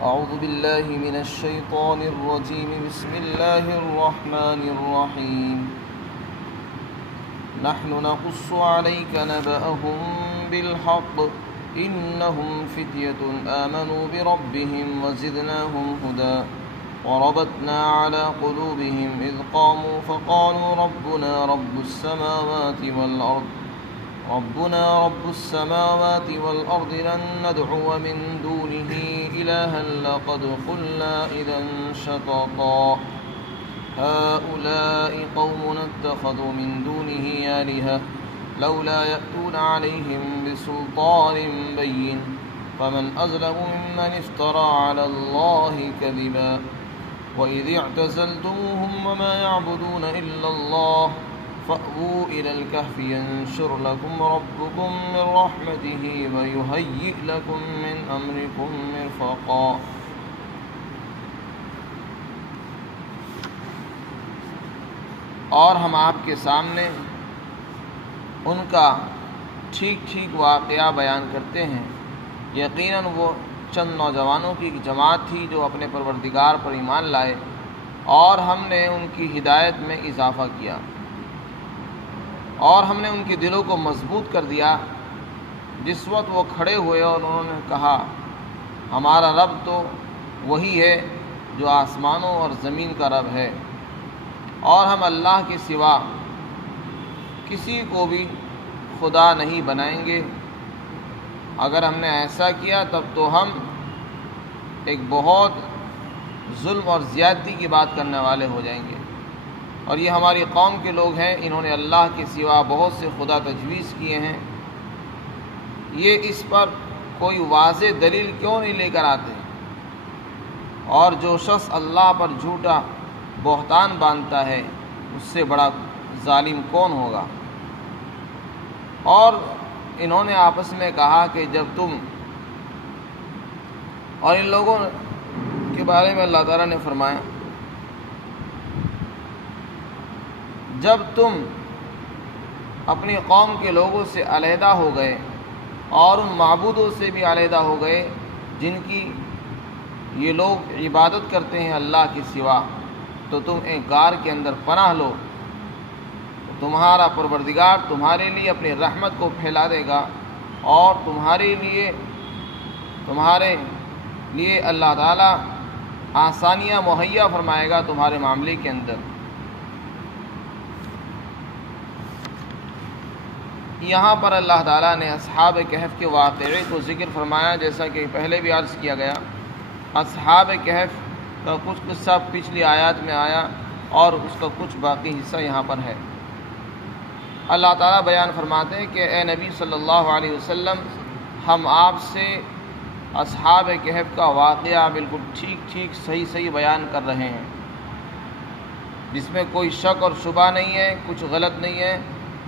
أعوذ بالله من الشيطان الرجيم. بسم الله الرحمن الرحيم. نحن نقص عليك نبأهم بالحق إنهم فتية آمنوا بربهم وزدناهم هدى وربطنا على قلوبهم إذ قاموا فقالوا ربنا رب السماوات والأرض لن ندعو من دونه إلها لقد قلنا إذا شططا هؤلاء قومنا اتخذوا من دونه آلهة لولا يأتون عليهم بسلطان بين فمن أظلم ممن افترى على الله كذبا وإذ اعتزلتموهم وما يعبدون إلا الله فأووا إلى الكهف ينشر لكم ربكم من رحمته ويهيئ لكم من أمركم مرفقا. اور ہم آپ کے سامنے ان کا ٹھیک واقعہ بیان کرتے ہیں. یقیناً وہ چند نوجوانوں کی جماعت تھی جو اپنے پروردگار پر ایمان لائے اور ہم نے ان کی ہدایت میں اضافہ کیا اور ہم نے ان کے دلوں کو مضبوط کر دیا. جس وقت وہ کھڑے ہوئے اور انہوں نے کہا ہمارا رب تو وہی ہے جو آسمانوں اور زمین کا رب ہے اور ہم اللہ کے سوا کسی کو بھی خدا نہیں بنائیں گے. اگر ہم نے ایسا کیا تب تو ہم ایک بہت ظلم اور زیادتی کی بات کرنے والے ہو جائیں گے. اور یہ ہماری قوم کے لوگ ہیں، انہوں نے اللہ کے سوا بہت سے خدا تجویز کیے ہیں. یہ اس پر کوئی واضح دلیل کیوں نہیں لے کر آتے؟ اور جو شخص اللہ پر جھوٹا بہتان باندھتا ہے اس سے بڑا ظالم کون ہوگا؟ اور انہوں نے آپس میں کہا کہ جب تم، اور ان لوگوں کے بارے میں اللہ تعالیٰ نے فرمایا جب تم اپنی قوم کے لوگوں سے علیحدہ ہو گئے اور ان معبودوں سے بھی علیحدہ ہو گئے جن کی یہ لوگ عبادت کرتے ہیں اللہ کے سوا، تو تم ایک غار کے اندر پناہ لو، تمہارا پروردگار تمہارے لیے اپنی رحمت کو پھیلا دے گا اور تمہارے لیے اللہ تعالیٰ آسانیاں مہیا فرمائے گا تمہارے معاملے کے اندر. یہاں پر اللہ تعالیٰ نے اصحاب کہف کے واقعے کو ذکر فرمایا. جیسا کہ پہلے بھی عرض کیا گیا، اصحاب کہف کا کچھ قصہ پچھلی آیات میں آیا اور اس کا کچھ باقی حصہ یہاں پر ہے. اللہ تعالیٰ بیان فرماتے ہیں کہ اے نبی صلی اللہ علیہ وسلم، ہم آپ سے اصحاب کہف کا واقعہ بالکل ٹھیک صحیح بیان کر رہے ہیں، جس میں کوئی شک اور شبہ نہیں ہے، کچھ غلط نہیں ہے،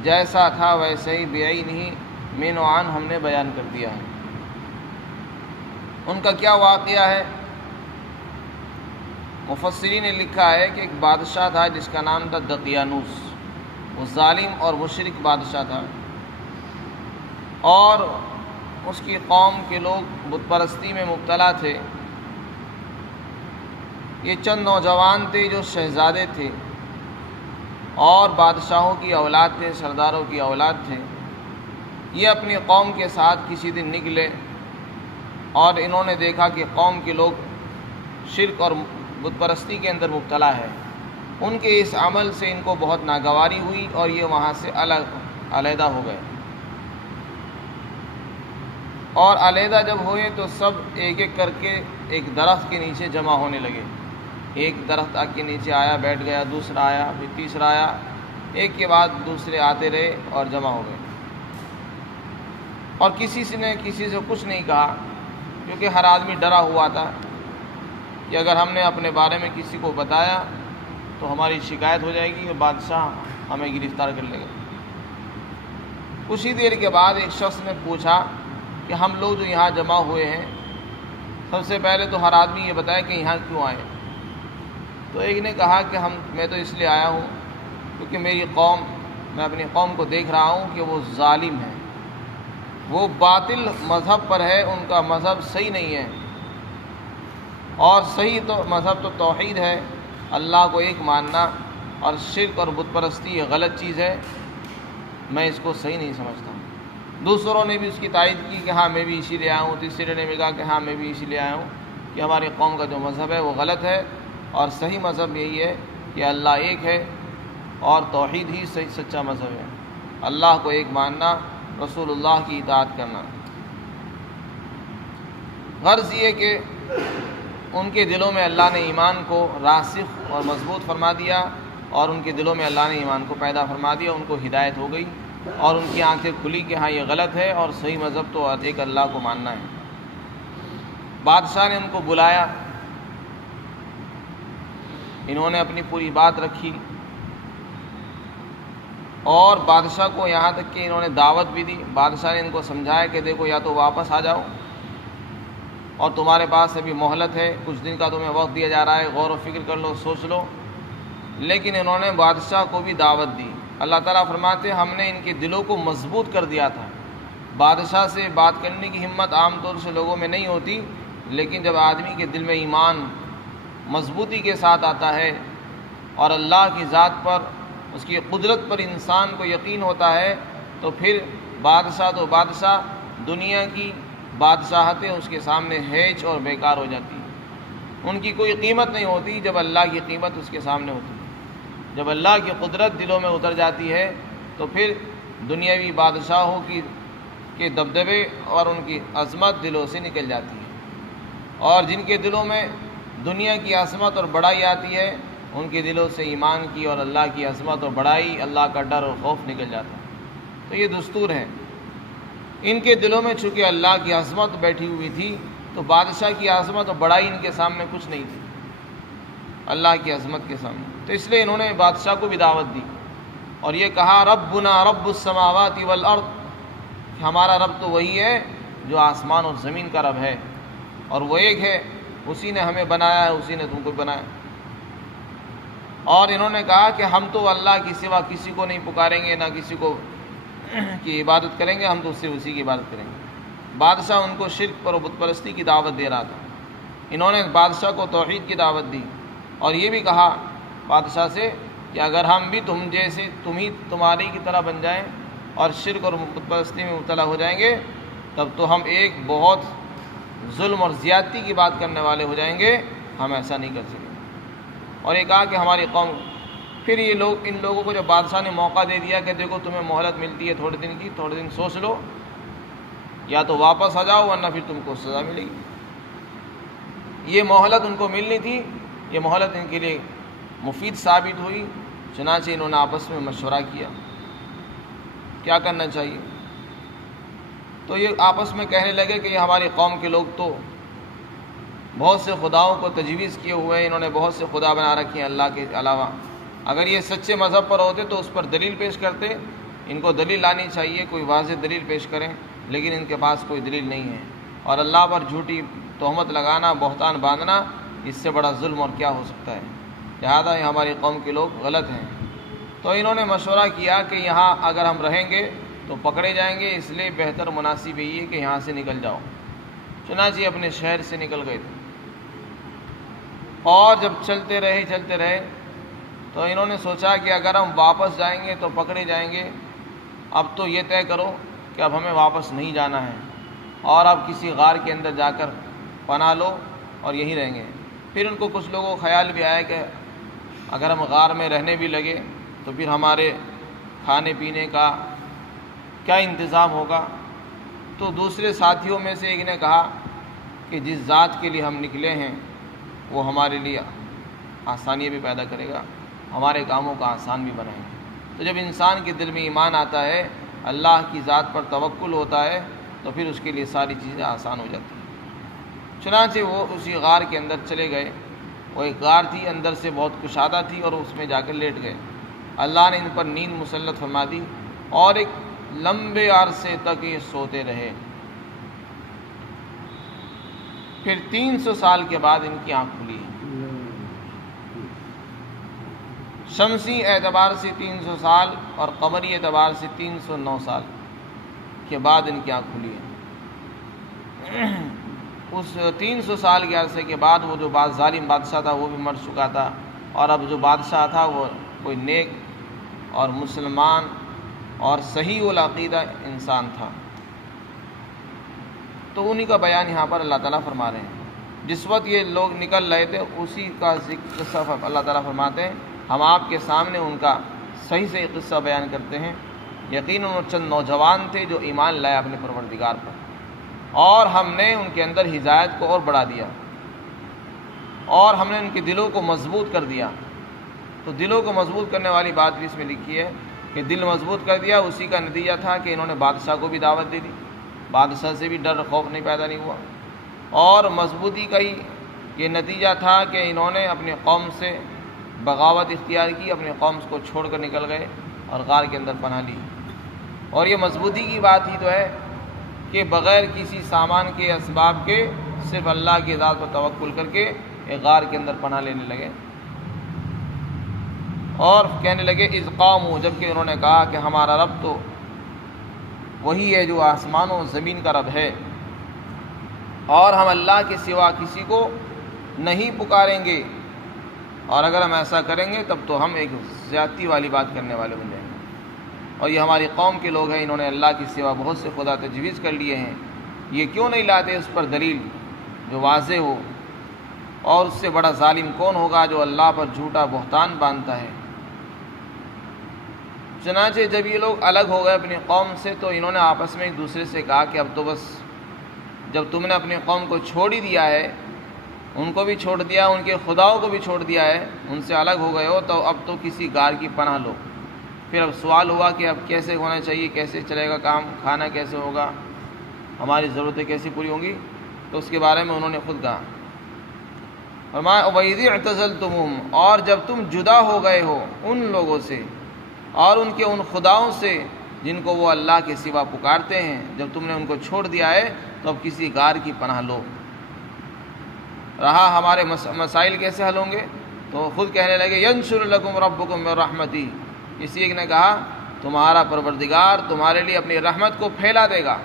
جیسا تھا ویسے ہی بعین ہی مین و عن ہم نے بیان کر دیا ہے. ان کا کیا واقعہ ہے؟ مفسرین نے لکھا ہے کہ ایک بادشاہ تھا جس کا نام تھا دقیانوس. وہ ظالم اور مشرک بادشاہ تھا اور اس کی قوم کے لوگ بت پرستی میں مبتلا تھے. یہ چند نوجوان تھے جو شہزادے تھے اور بادشاہوں کی اولاد تھے، سرداروں کی اولاد تھے. یہ اپنی قوم کے ساتھ کسی دن نکلے اور انہوں نے دیکھا کہ قوم کے لوگ شرک اور بت پرستی کے اندر مبتلا ہے. ان کے اس عمل سے ان کو بہت ناگواری ہوئی اور یہ وہاں سے علیحدہ ہو گئے. اور علیحدہ جب ہوئے تو سب ایک کر کے ایک درخت کے نیچے جمع ہونے لگے. ایک درخت کے نیچے آیا، بیٹھ گیا، دوسرا آیا، پھر تیسرا آیا، ایک کے بعد دوسرے آتے رہے اور جمع ہو گئے. اور کسی نے کسی سے کچھ نہیں کہا، کیونکہ ہر آدمی ڈرا ہوا تھا کہ اگر ہم نے اپنے بارے میں کسی کو بتایا تو ہماری شکایت ہو جائے گی اور بادشاہ ہمیں گرفتار کر لے گا. کچھ ہی دیر کے بعد ایک شخص نے پوچھا کہ ہم لوگ جو یہاں جمع ہوئے ہیں، سب سے پہلے تو ہر آدمی یہ بتائے کہ یہاں کیوں آئے. تو ایک نے کہا کہ میں تو اس لیے آیا ہوں کیونکہ میں اپنی قوم کو دیکھ رہا ہوں کہ وہ ظالم ہے، وہ باطل مذہب پر ہے، ان کا مذہب صحیح نہیں ہے اور صحیح تو مذہب تو توحید ہے، اللہ کو ایک ماننا، اور شرک اور بت پرستی یہ غلط چیز ہے، میں اس کو صحیح نہیں سمجھتا ہوں۔ دوسروں نے بھی اس کی تائید کی کہ ہاں میں بھی اسی لیے آیا ہوں، تیسرے نے بھی کہا کہ ہاں میں بھی اسی لیے آیا ہوں کہ ہماری قوم کا جو مذہب ہے وہ غلط ہے، اور صحیح مذہب یہی ہے کہ اللہ ایک ہے اور توحید ہی صحیح سچا مذہب ہے، اللہ کو ایک ماننا، رسول اللہ کی اطاعت کرنا۔ غرض یہ کہ ان کے دلوں میں اللہ نے ایمان کو راسخ اور مضبوط فرما دیا، اور ان کے دلوں میں اللہ نے ایمان کو پیدا فرما دیا، ان کو ہدایت ہو گئی اور ان کی آنکھیں کھلی کہ ہاں یہ غلط ہے اور صحیح مذہب تو ایک اللہ کو ماننا ہے۔ بادشاہ نے ان کو بلایا، انہوں نے اپنی پوری بات رکھی، اور بادشاہ کو یہاں تک کہ انہوں نے دعوت بھی دی۔ بادشاہ نے ان کو سمجھایا کہ دیکھو یا تو واپس آ جاؤ، اور تمہارے پاس ابھی مہلت ہے، کچھ دن کا تمہیں وقت دیا جا رہا ہے، غور و فکر کر لو، سوچ لو۔ لیکن انہوں نے بادشاہ کو بھی دعوت دی۔ اللہ تعالیٰ فرماتے ہیں ہم نے ان کے دلوں کو مضبوط کر دیا تھا۔ بادشاہ سے بات کرنے کی ہمت عام طور سے لوگوں میں نہیں ہوتی، لیکن جب آدمی کے دل میں ایمان مضبوطی کے ساتھ آتا ہے اور اللہ کی ذات پر، اس کی قدرت پر انسان کو یقین ہوتا ہے، تو پھر بادشاہ تو بادشاہ، دنیا کی بادشاہتیں اس کے سامنے ہیچ اور بیکار ہو جاتی ہیں، ان کی کوئی قیمت نہیں ہوتی جب اللہ کی قیمت اس کے سامنے ہوتی ہے۔ جب اللہ کی قدرت دلوں میں اتر جاتی ہے تو پھر دنیاوی بادشاہوں کے دبدبے اور ان کی عظمت دلوں سے نکل جاتی ہے، اور جن کے دلوں میں دنیا کی عظمت اور بڑائی آتی ہے، ان کے دلوں سے ایمان کی اور اللہ کی عظمت اور بڑائی، اللہ کا ڈر اور خوف نکل جاتا ہے۔ تو یہ دستور ہے۔ ان کے دلوں میں چونکہ اللہ کی عظمت بیٹھی ہوئی تھی، تو بادشاہ کی عظمت اور بڑائی ان کے سامنے کچھ نہیں تھی، اللہ کی عظمت کے سامنے۔ تو اس لیے انہوں نے بادشاہ کو بھی دعوت دی اور یہ کہا ربنا رب السماوات والارض، کہ ہمارا رب تو وہی ہے جو آسمان اور زمین کا رب ہے، اور وہ ایک ہے، اسی نے ہمیں بنایا ہے، اسی نے تم کو بنایا۔ اور انہوں نے کہا کہ ہم تو اللہ کے سوا کسی کو نہیں پکاریں گے، نہ کسی کو کی عبادت کریں گے، ہم تو صرف اسی کی عبادت کریں گے۔ بادشاہ ان کو شرک پر و بت پرستی کی دعوت دے رہا تھا۔ انہوں نے بادشاہ کو توحید کی دعوت دی، اور یہ بھی کہا بادشاہ سے کہ اگر ہم بھی تمہاری کی طرح بن جائیں اور شرک اور بت پرستی میں مبتلا ہو جائیں گے، تب تو ہم ایک بہت ظلم اور زیادتی کی بات کرنے والے ہو جائیں گے، ہم ایسا نہیں کر سکیں۔ اور یہ کہا کہ ہماری قوم، پھر یہ لوگ، ان لوگوں کو جب بادشاہ نے موقع دے دیا کہ دیکھو تمہیں مہلت ملتی ہے تھوڑے دن کی، تھوڑے دن سوچ لو، یا تو واپس آ جاؤ ورنہ پھر تم کو سزا ملے گی۔ یہ مہلت ان کو ملنی تھی، یہ مہلت ان کے لیے مفید ثابت ہوئی، چنانچہ انہوں نے آپس میں مشورہ کیا کیا کرنا چاہیے۔ تو یہ آپس میں کہنے لگے کہ یہ ہماری قوم کے لوگ تو بہت سے خداؤں کو تجویز کیے ہوئے ہیں، انہوں نے بہت سے خدا بنا رکھے ہیں اللہ کے علاوہ، اگر یہ سچے مذہب پر ہوتے تو اس پر دلیل پیش کرتے، ان کو دلیل لانی چاہیے، کوئی واضح دلیل پیش کریں، لیکن ان کے پاس کوئی دلیل نہیں ہے، اور اللہ پر جھوٹی تہمت لگانا، بہتان باندھنا، اس سے بڑا ظلم اور کیا ہو سکتا ہے، لہذا یہ ہماری قوم کے لوگ غلط ہیں۔ تو انہوں نے مشورہ کیا کہ یہاں اگر ہم رہیں گے تو پکڑے جائیں گے، اس لیے بہتر مناسب یہی ہے کہ یہاں سے نکل جاؤ۔ چنانچہ اپنے شہر سے نکل گئے تھے، اور جب چلتے رہے تو انہوں نے سوچا کہ اگر ہم واپس جائیں گے تو پکڑے جائیں گے، اب تو یہ طے کرو کہ اب ہمیں واپس نہیں جانا ہے، اور اب کسی غار کے اندر جا کر پناہ لو اور یہیں رہیں گے۔ پھر ان کو کچھ لوگوں کو خیال بھی آیا کہ اگر ہم غار میں رہنے بھی لگے تو پھر ہمارے کھانے پینے کا کیا انتظام ہوگا۔ تو دوسرے ساتھیوں میں سے ایک نے کہا کہ جس ذات کے لیے ہم نکلے ہیں وہ ہمارے لیے آسانی بھی پیدا کرے گا، ہمارے کاموں کا آسان بھی بنائے گا۔ تو جب انسان کے دل میں ایمان آتا ہے، اللہ کی ذات پر توکل ہوتا ہے، تو پھر اس کے لیے ساری چیزیں آسان ہو جاتی ہیں۔ چنانچہ وہ اسی غار کے اندر چلے گئے، وہ ایک غار تھی، اندر سے بہت کشادہ تھی، اور اس میں جا کر لیٹ گئے۔ اللہ نے ان پر نیند مسلط فرما دی، اور ایک لمبے عرصے تک یہ سوتے رہے۔ پھر 300 سال کے بعد ان کی آنکھ کھلی، شمسی اعتبار سے 300 سال اور قمری اعتبار سے 309 سال کے بعد ان کی آنکھ کھلی ہے۔ اس 300 سال کے عرصے کے بعد وہ جو ظالم بادشاہ تھا وہ بھی مر چکا تھا، اور اب جو بادشاہ تھا وہ کوئی نیک اور مسلمان اور صحیح العقیدہ انسان تھا۔ تو انہی کا بیان یہاں پر اللہ تعالیٰ فرما رہے ہیں۔ جس وقت یہ لوگ نکل رہے تھے اسی کا قصہ اللہ تعالیٰ فرماتے ہیں ہم آپ کے سامنے ان کا صحیح سے قصہ بیان کرتے ہیں۔ یقیناً وہ چند نوجوان تھے جو ایمان لائے اپنے پروردگار پر، اور ہم نے ان کے اندر ہدایت کو اور بڑھا دیا، اور ہم نے ان کے دلوں کو مضبوط کر دیا۔ تو دلوں کو مضبوط کرنے والی بات بھی اس میں لکھی ہے کہ دل مضبوط کر دیا، اسی کا نتیجہ تھا کہ انہوں نے بادشاہ کو بھی دعوت دے دی، بادشاہ سے بھی ڈر خوف نہیں پیدا نہیں ہوا، اور مضبوطی کا ہی یہ نتیجہ تھا کہ انہوں نے اپنی قوم سے بغاوت اختیار کی، اپنی قوم کو چھوڑ کر نکل گئے اور غار کے اندر پناہ لی۔ اور یہ مضبوطی کی بات ہی تو ہے کہ بغیر کسی سامان کے اسباب کے صرف اللہ کی ذات پر توکل کر کے ایک غار کے اندر پناہ لینے لگے، اور کہنے لگے اذ قاموا، جبکہ انہوں نے کہا کہ ہمارا رب تو وہی ہے جو آسمانوں و زمین کا رب ہے، اور ہم اللہ کے سوا کسی کو نہیں پکاریں گے، اور اگر ہم ایسا کریں گے تب تو ہم ایک زیادتی والی بات کرنے والے بن جائیں گے، اور یہ ہماری قوم کے لوگ ہیں، انہوں نے اللہ کے سوا بہت سے خدا تجویز کر لیے ہیں، یہ کیوں نہیں لاتے اس پر دلیل جو واضح ہو؟ اور اس سے بڑا ظالم کون ہوگا جو اللہ پر جھوٹا بہتان باندھتا ہے؟ چنانچہ جب یہ لوگ الگ ہو گئے اپنی قوم سے تو انہوں نے آپس میں ایک دوسرے سے کہا کہ اب تو بس جب تم نے اپنی قوم کو چھوڑ ہی دیا ہے، ان کو بھی چھوڑ دیا، ان کے خداؤں کو بھی چھوڑ دیا ہے، ان سے الگ ہو گئے ہو، تو اب تو کسی غار کی پناہ لو۔ پھر اب سوال ہوا کہ اب کیسے ہونا چاہیے، کیسے چلے گا کام، کھانا کیسے ہوگا، ہماری ضرورتیں کیسی پوری ہوں گی؟ تو اس کے بارے میں انہوں نے خود کہا، فرمایا وَإِذِ اعْتَزَلْتُمُوهُمْ، اور جب تم جدا ہو گئے ہو ان لوگوں سے اور ان کے ان خداؤں سے جن کو وہ اللہ کے سوا پکارتے ہیں، جب تم نے ان کو چھوڑ دیا ہے تو اب کسی غار کی پناہ لو۔ رہا ہمارے مسائل کیسے حل ہوں گے، تو خود کہنے لگے يَنْشُرُ لَكُمْ رَبُّكُمْ مِنْ رَحْمَتِهِ، کسی ایک نے کہا تمہارا پروردگار تمہارے لیے اپنی رحمت کو پھیلا دے گا،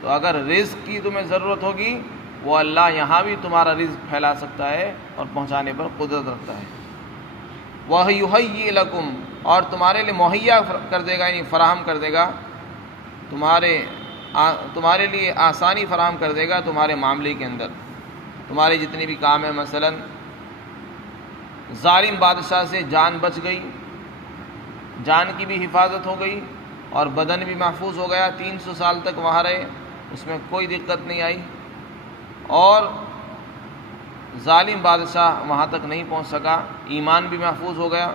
تو اگر رزق کی تمہیں ضرورت ہوگی وہ اللہ یہاں بھی تمہارا رزق پھیلا سکتا ہے اور پہنچانے پر قدرت رکھتا ہے۔ وَيُهَيِّئْ لَكُمْ، اور تمہارے لیے مہیا کر دے گا، یعنی فراہم کر دے گا، تمہارے لیے آسانی فراہم کر دے گا تمہارے معاملے کے اندر، تمہارے جتنے بھی کام ہیں۔ مثلا ظالم بادشاہ سے جان بچ گئی، جان کی بھی حفاظت ہو گئی اور بدن بھی محفوظ ہو گیا، 300 سال تک وہاں رہے، اس میں کوئی دقت نہیں آئی، اور ظالم بادشاہ وہاں تک نہیں پہنچ سکا، ایمان بھی محفوظ ہو گیا۔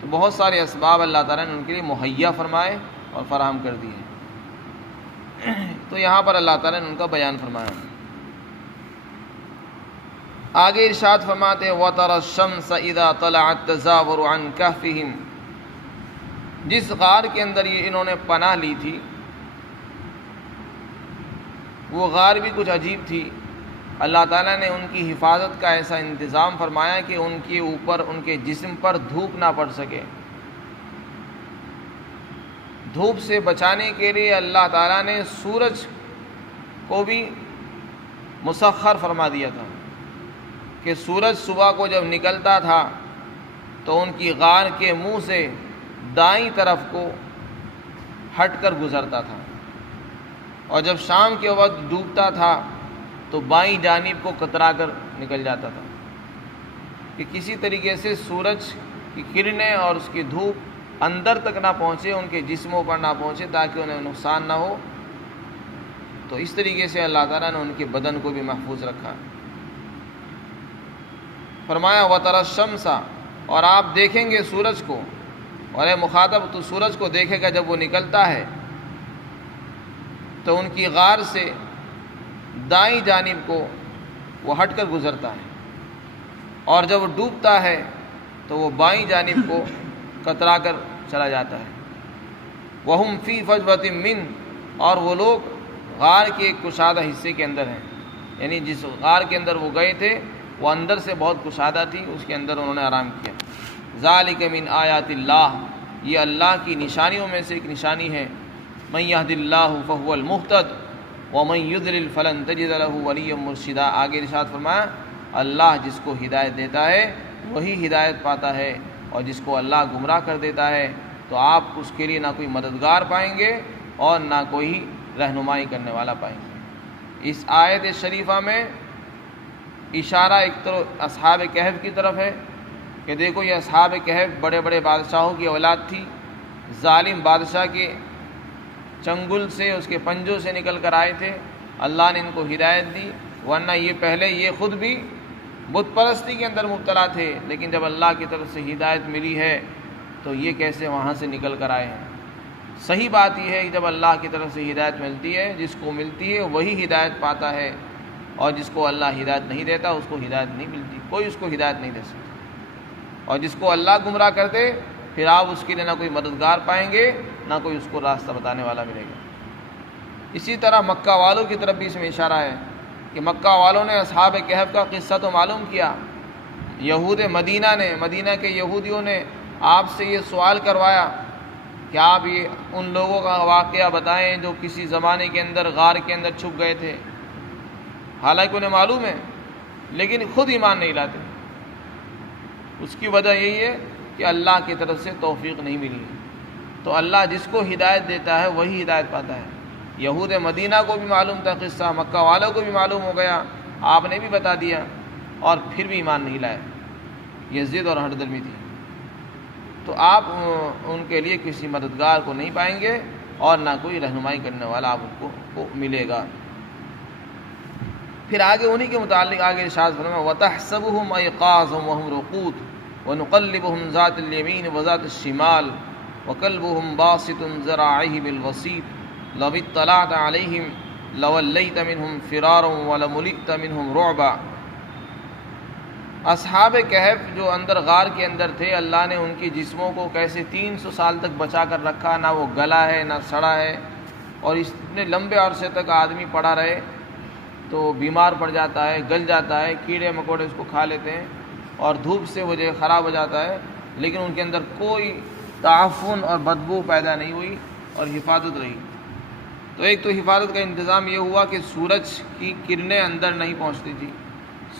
تو بہت سارے اسباب اللہ تعالیٰ نے ان کے لیے مہیا فرمائے اور فراہم کر دیے۔ تو یہاں پر اللہ تعالیٰ نے ان کا بیان فرمایا۔ آگے ارشاد فرماتے ہیں وَتَرَى الشَّمْسَ إِذَا طَلَعَتْ تَزَاوَرُ عَنْ كَهْفِهِمْ، جس غار کے اندر یہ انہوں نے پناہ لی تھی وہ غار بھی کچھ عجیب تھی۔ اللہ تعالیٰ نے ان کی حفاظت کا ایسا انتظام فرمایا کہ ان کے اوپر، ان کے جسم پر دھوپ نہ پڑ سکے۔ دھوپ سے بچانے کے لیے اللہ تعالیٰ نے سورج کو بھی مسخر فرما دیا تھا کہ سورج صبح کو جب نکلتا تھا تو ان کی غار کے منہ سے دائیں طرف کو ہٹ کر گزرتا تھا، اور جب شام کے وقت ڈوبتا تھا تو بائیں جانب کو کترا کر نکل جاتا تھا، کہ کسی طریقے سے سورج کی کرنیں اور اس کی دھوپ اندر تک نہ پہنچے، ان کے جسموں پر نہ پہنچے، تاکہ انہیں نقصان نہ ہو۔ تو اس طریقے سے اللہ تعالیٰ نے ان کے بدن کو بھی محفوظ رکھا۔ فرمایا وَتَرَى الشَّمْسَ، اور آپ دیکھیں گے سورج کو، اور اے مخاطب تو سورج کو دیکھے گا جب وہ نکلتا ہے تو ان کی غار سے دائیں جانب کو وہ ہٹ کر گزرتا ہے، اور جب وہ ڈوبتا ہے تو وہ بائیں جانب کو کترا کر چلا جاتا ہے۔ وَهُمْ فِي فَجْوَةٍ مِّنْ، اور وہ لوگ غار کے ایک کشادہ حصے کے اندر ہیں، یعنی جس غار کے اندر وہ گئے تھے وہ اندر سے بہت کشادہ تھی، اس کے اندر انہوں نے آرام کیا۔ ذَلِكَ مِنْ آیَاتِ اللّہ، یہ اللہ کی نشانیوں میں سے ایک نشانی ہے۔ مَن يَهْدِ اللّٰهُ فَهُوَ الْمُهْتَدِ، وَمَن يُضْلِلْ فَلَن تَجِدَ لَهُ وَلِيًّا مُرْشِدًا۔ آگے ارشاد فرمایا اللہ جس کو ہدایت دیتا ہے وہی ہدایت پاتا ہے، اور جس کو اللہ گمراہ کر دیتا ہے تو آپ اس کے لیے نہ کوئی مددگار پائیں گے اور نہ کوئی رہنمائی کرنے والا پائیں گے۔ اس آیت شریفہ میں اشارہ ایک طرف اصحاب کہف کی طرف ہے کہ دیکھو یہ اصحاب کہف بڑے بڑے بادشاہوں کی اولاد تھی، ظالم بادشاہ کے چنگل سے، اس کے پنجوں سے نکل کر آئے تھے، اللہ نے ان کو ہدایت دی، ورنہ یہ پہلے یہ خود بھی بت پرستی کے اندر مبتلا تھے، لیکن جب اللہ کی طرف سے ہدایت ملی ہے تو یہ کیسے وہاں سے نکل کر آئے ہیں۔ صحیح بات یہ ہے کہ جب اللہ کی طرف سے ہدایت ملتی ہے، جس کو ملتی ہے وہی ہدایت پاتا ہے، اور جس کو اللہ ہدایت نہیں دیتا اس کو ہدایت نہیں ملتی، کوئی اس کو ہدایت نہیں دے سکتا۔ اور جس کو اللہ گمراہ کر دے پھر آپ اس کے لیے نہ کوئی مددگار پائیں گے نہ کوئی اس کو راستہ بتانے والا ملے گا۔ اسی طرح مکہ والوں کی طرف بھی اس میں اشارہ ہے کہ مکہ والوں نے اصحاب کہف کا قصہ تو معلوم کیا، یہود مدینہ کے یہودیوں نے آپ سے یہ سوال کروایا کہ آپ یہ ان لوگوں کا واقعہ بتائیں جو کسی زمانے کے اندر غار کے اندر چھپ گئے تھے، حالانکہ انہیں معلوم ہے لیکن خود ایمان نہیں لاتے۔ اس کی وجہ یہی ہے کہ اللہ کی طرف سے توفیق نہیں ملی ہے۔ تو اللہ جس کو ہدایت دیتا ہے وہی ہدایت پاتا ہے۔ یہود مدینہ کو بھی معلوم تھا قصہ، مکہ والوں کو بھی معلوم ہو گیا، آپ نے بھی بتا دیا، اور پھر بھی ایمان نہیں لائے، یہ ضد اور ہٹ درمی تھی۔ تو آپ ان کے لیے کسی مددگار کو نہیں پائیں گے اور نہ کوئی رہنمائی کرنے والا آپ کو ملے گا۔ پھر آگے انہی کے متعلق آگے ارشاد فرمایا وَتَحْسَبُهُمْ أَيْقَاظًا وَهُمْ رُقُودٌ وَنُقَلِّبُهُمْ ذَاتَ الْيَمِينِ وَذَاتَ الشِّمَالِ وَكَلْبُهُمْ بَاسِطٌ ذِرَاعَيْهِ بِالْوَسِيطِ لَوِ اطَّلَعْتَ عَلَيْهِمْ لَوَلَّيْتَ مِنْهُمْ فِرَارًا وَلَمُلِئْتَ مِنْهُمْ رُعْبًا۔ اصحاب کہف جو اندر غار کے اندر تھے، اللہ نے ان کی جسموں کو کیسے 300 سال تک بچا کر رکھا، نہ وہ گلا ہے نہ سڑا ہے، اور اتنے لمبے عرصے تک آدمی پڑا رہے تو بیمار پڑ جاتا ہے، گل جاتا ہے، کیڑے مکوڑے اس کو کھا لیتے ہیں، اور دھوپ سے وہ جو خراب ہو جاتا ہے، لیکن ان کے اندر کوئی تعفن اور بدبو پیدا نہیں ہوئی اور حفاظت رہی۔ تو ایک تو حفاظت کا انتظام یہ ہوا کہ سورج کی کرنیں اندر نہیں پہنچتی تھی،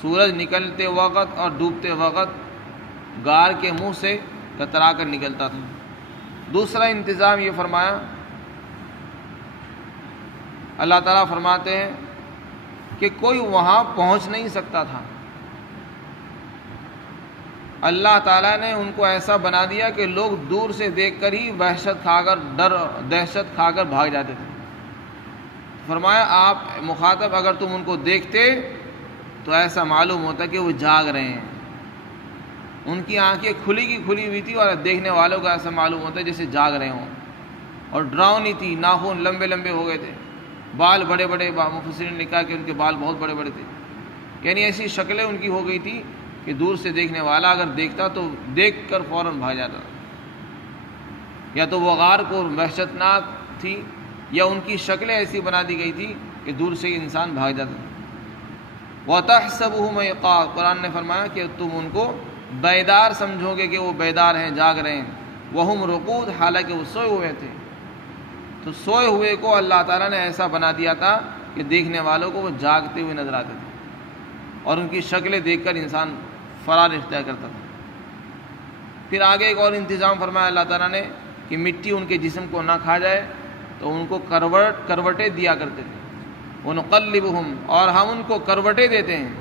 سورج نکلتے وقت اور ڈوبتے وقت غار کے منہ سے کترا کر نکلتا تھا۔ دوسرا انتظام یہ فرمایا، اللہ تعالیٰ فرماتے ہیں کہ کوئی وہاں پہنچ نہیں سکتا تھا۔ اللہ تعالیٰ نے ان کو ایسا بنا دیا کہ لوگ دور سے دیکھ کر ہی دہشت کھا کر بھاگ جاتے تھے۔ فرمایا آپ مخاطب اگر تم ان کو دیکھتے تو ایسا معلوم ہوتا کہ وہ جاگ رہے ہیں، ان کی آنکھیں کھلی کی کھلی ہوئی تھی، اور دیکھنے والوں کو ایسا معلوم ہوتا جیسے جاگ رہے ہوں، اور ڈراؤنی تھی، ناخن لمبے لمبے ہو گئے تھے، بال بڑے بڑے، مفسرین نے کہا کہ ان کے بال بہت بڑے بڑے تھے، یعنی ایسی شکلیں ان کی ہو گئی تھی کہ دور سے دیکھنے والا اگر دیکھتا تو دیکھ کر فوراً بھاگ جاتا۔ یا تو وہ غار کو وحشتناک تھی، یا ان کی شکلیں ایسی بنا دی گئی تھی کہ دور سے ہی انسان بھاگ جاتا تھا۔ وَتَحْسَبُهُمْ أَيْقَاظًا، قرآن نے فرمایا کہ تم ان کو بیدار سمجھو گے کہ وہ بیدار ہیں، جاگ رہے ہیں، وَهُمْ رُقُودٌ، حالانکہ وہ سوئے ہوئے تھے۔ تو سوئے ہوئے کو اللہ تعالیٰ نے ایسا بنا دیا تھا کہ دیکھنے والوں کو وہ جاگتے ہوئے نظر آتے تھے، اور ان کی شکلیں دیکھ کر انسان فرار اختیار کرتا تھا۔ پھر آگے ایک اور انتظام فرمایا اللہ تعالیٰ نے کہ مٹی ان کے جسم کو نہ کھا جائے، تو ان کو کروٹیں دیا کرتے تھے۔ وَنُقَلِّبُهُمْ، اور ہم ان کو کروٹیں دیتے ہیں،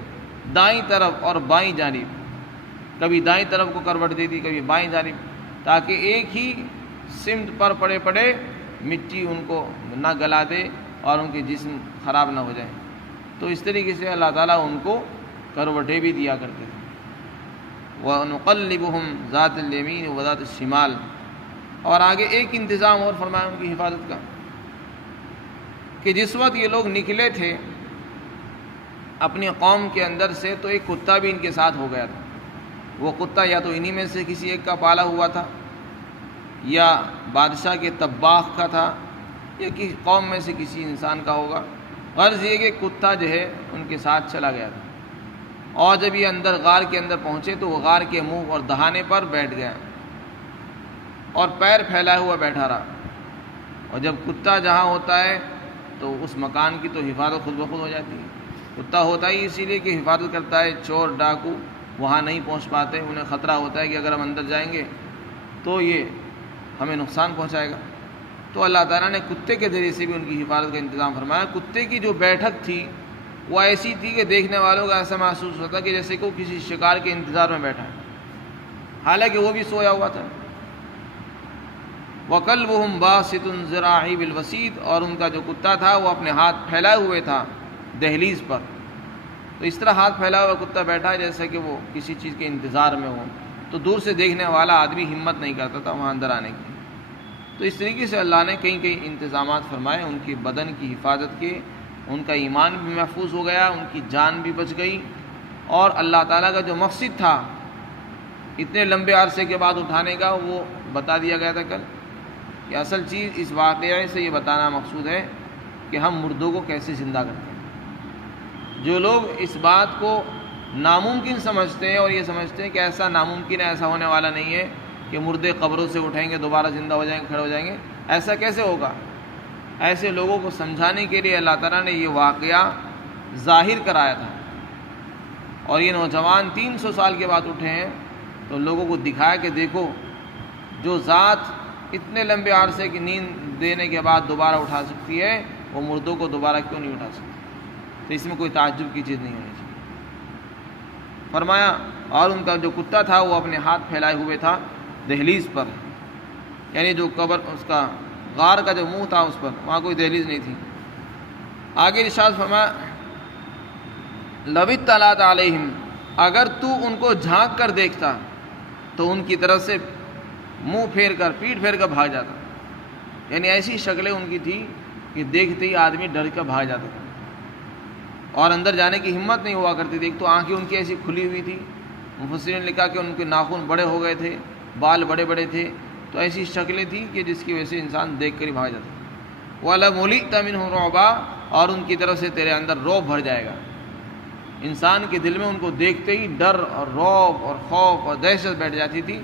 دائیں طرف اور بائیں جانب، کبھی دائیں طرف کو کروٹ دے دی، کبھی بائیں جانب، تاکہ ایک ہی سمت پر پڑے مٹی ان کو نہ گلا دے اور ان کے جسم خراب نہ ہو جائیں۔ تو اس طریقے سے اللہ تعالیٰ ان کو کروٹیں بھی دیا کرتے تھے۔ وَنُقَلِّبُهُمْ ذَاتَ الْيَمِينِ وَذَاتَ الشِّمَالِ، اور آگے ایک انتظام اور فرمایا ان کی حفاظت کا کہ جس وقت یہ لوگ نکلے تھے اپنی قوم کے اندر سے، تو ایک کتا بھی ان کے ساتھ ہو گیا تھا۔ وہ کتا یا تو انہی میں سے کسی ایک کا پالا ہوا تھا، یا بادشاہ کے طباخ کا تھا، یا کسی قوم میں سے کسی انسان کا ہوگا۔ غرض یہ کہ کتا جو ہے ان کے ساتھ چلا گیا تھا، اور جب یہ اندر غار کے اندر پہنچے تو وہ غار کے منہ اور دہانے پر بیٹھ گیا اور پیر پھیلائے ہوا بیٹھا رہا۔ اور جب کتا جہاں ہوتا ہے تو اس مکان کی تو حفاظت خود بخود ہو جاتی ہے۔ کتا ہوتا ہی اسی لیے کہ حفاظت کرتا ہے، چور ڈاکو وہاں نہیں پہنچ پاتے، انہیں خطرہ ہوتا ہے کہ اگر ہم اندر جائیں گے تو یہ ہمیں نقصان پہنچائے گا۔ تو اللہ تعالیٰ نے کتے کے ذریعے سے بھی ان کی حفاظت کا انتظام فرمایا۔ کتے کی جو بیٹھک تھی وہ ایسی تھی کہ دیکھنے والوں کو ایسا محسوس ہوتا کہ جیسے کہ وہ کسی شکار کے انتظار میں بیٹھا ہے، حالانکہ وہ بھی سویا ہوا تھا۔ وَقَلْبُهُمْ بَاسِطٌ ذِرَاعِهِ بِالْوَسِيدِ، اور ان کا جو کتا تھا وہ اپنے ہاتھ پھیلائے ہوئے تھا دہلیز پر۔ تو اس طرح ہاتھ پھیلا ہوا کتا بیٹھا ہے جیسے کہ وہ کسی چیز کے انتظار میں ہو، تو دور سے دیکھنے والا آدمی ہمت نہیں کرتا تھا وہاں اندر آنے کی۔ تو اس طریقے سے اللہ نے کئی کئی انتظامات فرمائے ان کی بدن کی حفاظت کے، ان کا ایمان بھی محفوظ ہو گیا، ان کی جان بھی بچ گئی، اور اللہ تعالیٰ کا جو مقصد تھا اتنے لمبے عرصے کے بعد اٹھانے کا وہ بتا دیا گیا تھا کل، کہ اصل چیز اس واقعے سے یہ بتانا مقصود ہے کہ ہم مردوں کو کیسے زندہ کرتے ہیں۔ جو لوگ اس بات کو ناممکن سمجھتے ہیں اور یہ سمجھتے ہیں کہ ایسا ناممکن ہے، ایسا ہونے والا نہیں ہے کہ مردے قبروں سے اٹھیں گے، دوبارہ زندہ ہو جائیں گے، کھڑے ہو جائیں گے، ایسا کیسے ہوگا؟ ایسے لوگوں کو سمجھانے کے لیے اللہ تعالیٰ نے یہ واقعہ ظاہر کرایا تھا، اور یہ نوجوان 300 سال کے بعد اٹھے ہیں تو لوگوں کو دکھایا کہ دیکھو جو ذات اتنے لمبے عرصے کی نیند دینے کے بعد دوبارہ اٹھا سکتی ہے وہ مردوں کو دوبارہ کیوں نہیں اٹھا سکتی؟ تو اس میں کوئی تعجب کی چیز نہیں ہونی چاہیے۔ فرمایا اور ان کا جو کتا تھا وہ اپنے ہاتھ پھیلائے ہوئے تھا دہلیز پر، یعنی جو قبر اس کا غار کا جو منہ تھا اس پر، وہاں کوئی دہلیز نہیں تھی۔ آگے ارشاد فرمایا لَوِ اطَّلَعْتَ عَلَيْهِمْ، اگر تو ان کو جھانک کر دیکھتا تو ان کی طرف سے منہ پھیر کر پیٹھ پھیر کر بھاگ جاتا، یعنی ایسی شکلیں ان کی تھی کہ دیکھتے ہی آدمی ڈر کر بھاگ جاتا تھا اور اندر جانے کی ہمت نہیں ہوا کرتی تھی۔ ایک تو آنکھیں ان کی ایسی کھلی ہوئی تھی، مفسرین نے لکھا کہ ان کے ناخن بڑے ہو گئے تھے، بال بڑے بڑے تھے، تو ایسی شکلیں تھیں کہ جس کی وجہ سے انسان دیکھ کر ہی بھاگ جاتا تھا۔ وَلَمُلِئْتَ مِنْهُ رُعْبًا، اور ان کی طرف سے تیرے اندر رعب بھر جائے گا۔ انسان کے دل میں ان کو دیکھتے ہی ڈر اور رعب اور خوف اور دہشت بیٹھ جاتی تھی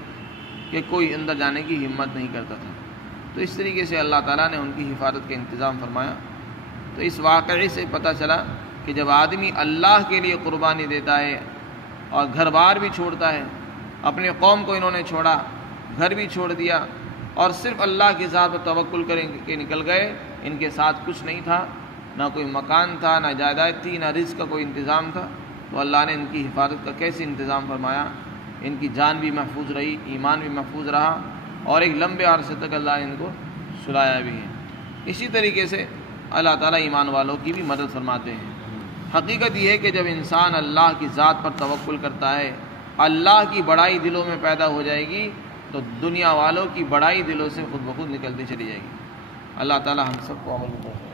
کہ کوئی اندر جانے کی ہمت نہیں کرتا تھا۔ تو اس طریقے سے اللہ تعالیٰ نے ان کی حفاظت کا انتظام فرمایا۔ تو اس واقعے سے پتہ چلا کہ جب آدمی اللہ کے لیے قربانی دیتا ہے اور گھر بار بھی چھوڑتا ہے، اپنے قوم کو انہوں نے چھوڑا، گھر بھی چھوڑ دیا، اور صرف اللہ کی ذات پر توکل کر کے نکل گئے، ان کے ساتھ کچھ نہیں تھا، نہ کوئی مکان تھا، نہ جائیداد تھی، نہ رزق کا کوئی انتظام تھا، تو اللہ نے ان کی حفاظت کا کیسے انتظام فرمایا۔ ان کی جان بھی محفوظ رہی، ایمان بھی محفوظ رہا، اور ایک لمبے عرصے تک اللہ نے ان کو سلایا بھی ہے۔ اسی طریقے سے اللہ تعالیٰ ایمان والوں کی بھی مدد فرماتے ہیں۔ حقیقت یہ ہے کہ جب انسان اللہ کی ذات پر توکل کرتا ہے، اللہ کی بڑائی دلوں میں پیدا ہو جائے گی، تو دنیا والوں کی بڑائی دلوں سے خود بخود نکلتی چلی جائے گی۔ اللہ تعالیٰ ہم سب کو عمل کریں۔